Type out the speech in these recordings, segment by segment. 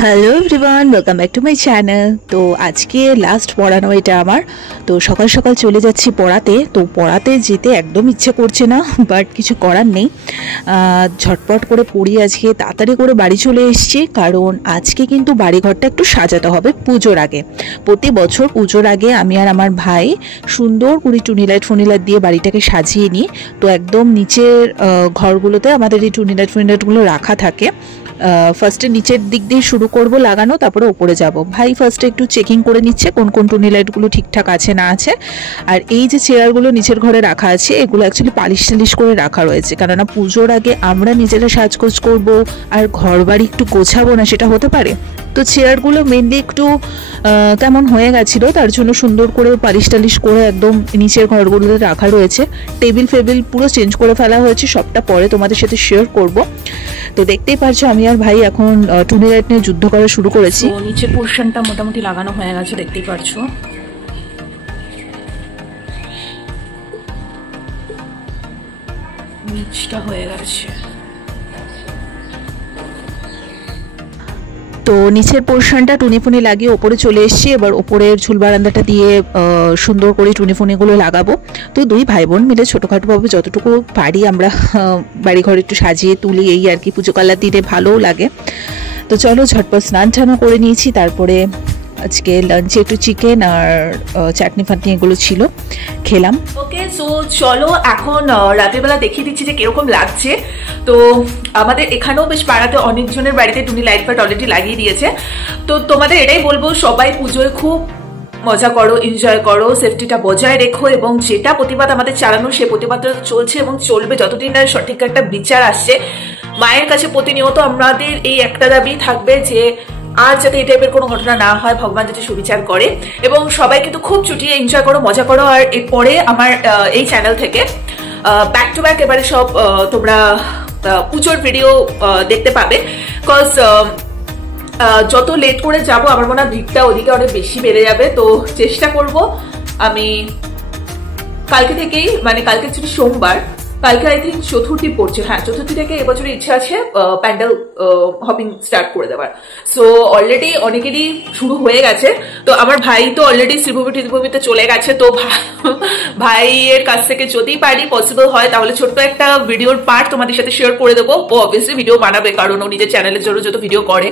Hello everyone, welcome back to my channel. তো আজকে last পড়ানো এটা আমার। তো সকাল সকাল চলে যাচ্ছি পড়াতে। তো পড়াতে যেতে একদম ইচ্ছে করছে না, বাট কিছু করার নেই। ঝটপট করে পড়ি, আজকে তাড়াতাড়ি করে বাড়ি চলে এসেছি, কারণ আজকে কিন্তু বাড়িঘরটা একটু সাজাতে হবে পুজোর আগে। প্রতি বছর পুজোর আগে আমি আর আমার ভাই সুন্দর করে টুনি লাইট দিয়ে বাড়িটাকে সাজিয়ে নিই। তো একদম নিচের ঘরগুলোতে আমাদের এই টুনি লাইটগুলো রাখা থাকে। ফার্স্টে নিচের দিক দিয়ে শুরু করব লাগানো, তারপরে ওপরে যাব। ভাই ফার্স্টে একটু চেকিং করে নিচ্ছে কোন কোন টুনি লাইটগুলো ঠিকঠাক আছে না আছে। আর এই যে চেয়ারগুলো নিচের ঘরে রাখা আছে, এগুলো অ্যাকচুয়ালি পালিশ টালিশ করে রাখা রয়েছে, কেননা পুজোর আগে আমরা নিজেরা সাজগোজ করব আর ঘর বাড়ি একটু গোছাবো না, সেটা হতে পারে। তো চেয়ারগুলো মেনলি একটু কেমন হয়ে গেছিলো, তার জন্য সুন্দর করে পালিশ টালিশ করে একদম নিচের ঘরগুলোতে রাখা রয়েছে। টেবিল ফেবিল পুরো চেঞ্জ করে ফেলা হয়েছে, সবটা পরে তোমাদের সাথে শেয়ার করব। তো দেখতেই পারছো আমি আর ভাই এখন টুনি লাইট নিয়ে যুদ্ধ করা শুরু করেছি। নিচের পোর্শনটা মোটামুটি লাগানো হয়ে গেছে, দেখতেই পারছো। নিচটা হয়ে গেছে। তো নিচের পোর্শনটা টুনি লাগিয়ে ওপরে চলে এসেছি। এবার ওপরের ঝুল বারান্দাটা দিয়ে সুন্দর করে টুনিগুলো লাগাবো। তো দুই ভাই বোন মিলে ছোটোখাটোভাবে যতটুকু পারি আমরা বাড়িঘর একটু সাজিয়ে তুলি, এই আর কি। পুজো কালার দিলে ভালোও লাগে। তো চলো ঝটপট স্নান টানও করে নিয়েছি। তারপরে আজকে লাঞ্চে একটু চিকেন আর চাটনি ফাটনি এগুলো ছিল, খেলাম। ওকে, সো চলো এখন রাতের বেলা দেখিয়ে দিচ্ছি যে কিরকম লাগছে। তো আমাদের এখানেও বেশ পাড়াতে অনেকজনের বাড়িতে টুনি লাইট ফাইট অলরেডি লাগিয়ে দিয়েছে। তো তোমাদের এটাই বলবো, সবাই পুজোয় খুব মজা করো, এনজয় করো, সেফটিটা বজায় রেখো, এবং যেটা প্রতিবাদ আমাদের চালানো সে প্রতিবাদটা চলছে এবং চলবে যতদিন না সঠিক একটা বিচার আসছে। মায়ের কাছে প্রতিনিয়ত আমাদের এই একটা দাবি থাকবে যে আর যাতে এই টাইপের কোনো ঘটনা না হয়, ভগবান যাতে সুবিচার করে। এবং সবাই কিন্তু খুব চুটিয়ে এনজয় করো, মজা করো। আর এরপরে আমার এই চ্যানেল থেকে ব্যাক টু ব্যাক এবারে সব তোমরা পুজোর ভিডিও দেখতে পাবে। বিকজ যত লেট করে যাব আমার মনে হয় ভিড়টা ওদিকে অনেক বেশি বেড়ে যাবে। তো চেষ্টা করব আমি কালকে থেকেই, মানে কালকে ছিল সোমবার, কালকে আই থিঙ্ক চতুর্থী পড়ছে, হ্যাঁ চতুর্থী থেকে এবছরের ইচ্ছা আছে প্যান্ডেল হপিং স্টার্ট করে দেওয়ার। সো অলরেডি অনেকেরই শুরু হয়ে গেছে। তো আমার ভাই তো অলরেডি শ্রীভূমিতে চলে গেছে। তো ভাইয়ের কাছ থেকে যদি পারি পসিবল হয় তাহলে ছোট্ট একটা ভিডিওর পার্ট তোমাদের সাথে শেয়ার করে দেবো। ও অবভিয়াসলি ভিডিও বানাবে, কারণ ও নিজের চ্যানেলের জন্য যত ভিডিও করে।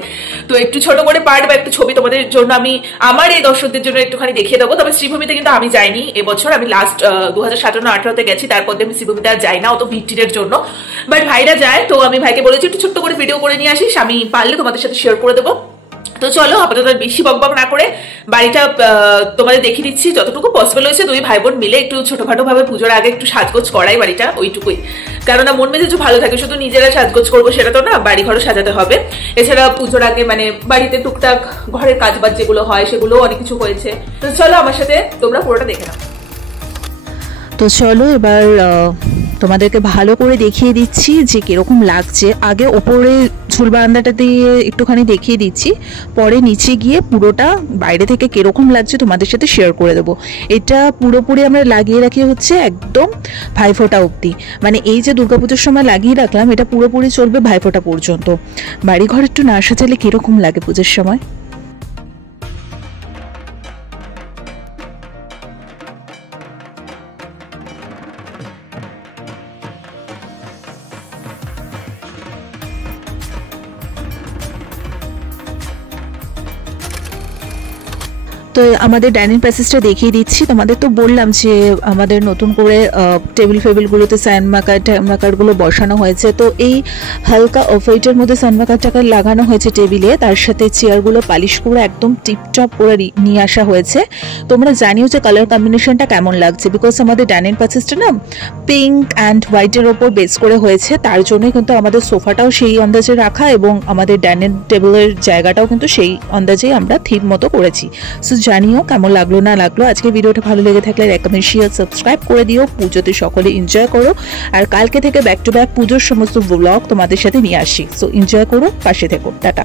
তো একটু ছোট করে পার্ট বা একটু ছবি তোমাদের জন্য আমি আমার এই দর্শকদের জন্য একটুখানি দেখিয়ে দেবো। তবে শ্রীভূমিতে কিন্তু আমি যাইনি এবছর, আমি লাস্ট 2017-18তে গেছি, তারপর আমি শ্রীভূমিতে আর যাই না অত ভিড়টির জন্য। বাট ভাইরা যায়, তো আমি ভাইকে বলেছি একটু ছোট্ট করে ভিডিও করে নিয়ে আসিস, আমি পারলে তোমাদের সাথে শেয়ার করে দেবো। তো চলো আপাতত বেশি বকবক না করে বাড়িটা তোমাদের দেখিয়ে দিচ্ছি যতটুকু পসিবল হয়েছে। দুই ভাই বোন মিলে একটু ছোটখাটো ভাবে পুজোর আগে একটু সাজগোজ করাই বাড়িটা, ওইটুকুই। কেননা মন মেজাজ ভালো থাকে, শুধু নিজেরা সাজগোজ করবো সেটা তো না, বাড়ি ঘরও সাজাতে হবে। এছাড়া পুজোর আগে মানে বাড়িতে টুকটাক ঘরের কাজবাজ যেগুলো হয় সেগুলো অনেক কিছু হয়েছে। তো চলো আমার সাথে তোমরা পুরোটা দেখে নাও। তো চলো এবার তোমাদেরকে ভালো করে দেখিয়ে দিচ্ছি যে কিরকম লাগছে। আগে ওপরে ঝুল বারান্দাটা দিয়ে একটুখানি দেখিয়ে দিচ্ছি, পরে নিচে গিয়ে পুরোটা বাইরে থেকে কিরকম লাগছে তোমাদের সাথে শেয়ার করে দেবো। এটা পুরোপুরি আমরা লাগিয়ে রাখি হচ্ছে একদম ভাইফোঁটা অবধি, মানে এই যে দুর্গাপুজোর সময় লাগিয়ে রাখলাম এটা পুরোপুরি চলবে ভাইফোঁটা পর্যন্ত। বাড়িঘর একটু না সাজালে কিরকম লাগে পুজোর সময়। তো আমাদের ডাইনিং প্যাসেজটা দেখিয়ে দিচ্ছি তোমাদের। তো বললাম যে আমাদের নতুন করে টেবিল ফেবিলগুলোতে স্যান্ডমাকারগুলো বসানো হয়েছে। তো এই হালকা অফ হোয়াইটের মধ্যে স্যান্ডমাকারটাকে লাগানো হয়েছে টেবিলে, তার সাথে চেয়ারগুলো পালিশ করে একদম টিপটপ করে নিয়ে আসা হয়েছে। তোমরা জানিও যে কালার কম্বিনেশনটা কেমন লাগছে, বিকজ আমাদের ডাইনিং প্যাসেজটা না পিঙ্ক অ্যান্ড হোয়াইটের ওপর বেস করে হয়েছে, তার জন্যই কিন্তু আমাদের সোফাটাও সেই আন্দাজে রাখা এবং আমাদের ডাইনিং টেবিলের জায়গাটাও কিন্তু সেই আন্দাজেই আমরা থিম মতো করেছি। সো জানিও কেমন লাগলো না লাগলো। আজকে ভিডিওটা ভালো লেগে থাকলে লাইক কমেন্ট শেয়ার সাবস্ক্রাইব করে দিও। পুজোতে সকলে এনজয় করো, আর কালকে থেকে ব্যাক টু ব্যাক পুজোর সমস্ত ব্লগ তোমাদের সাথে নিয়ে আসি। সো এনজয় করো, পাশে থেকো, টাটা।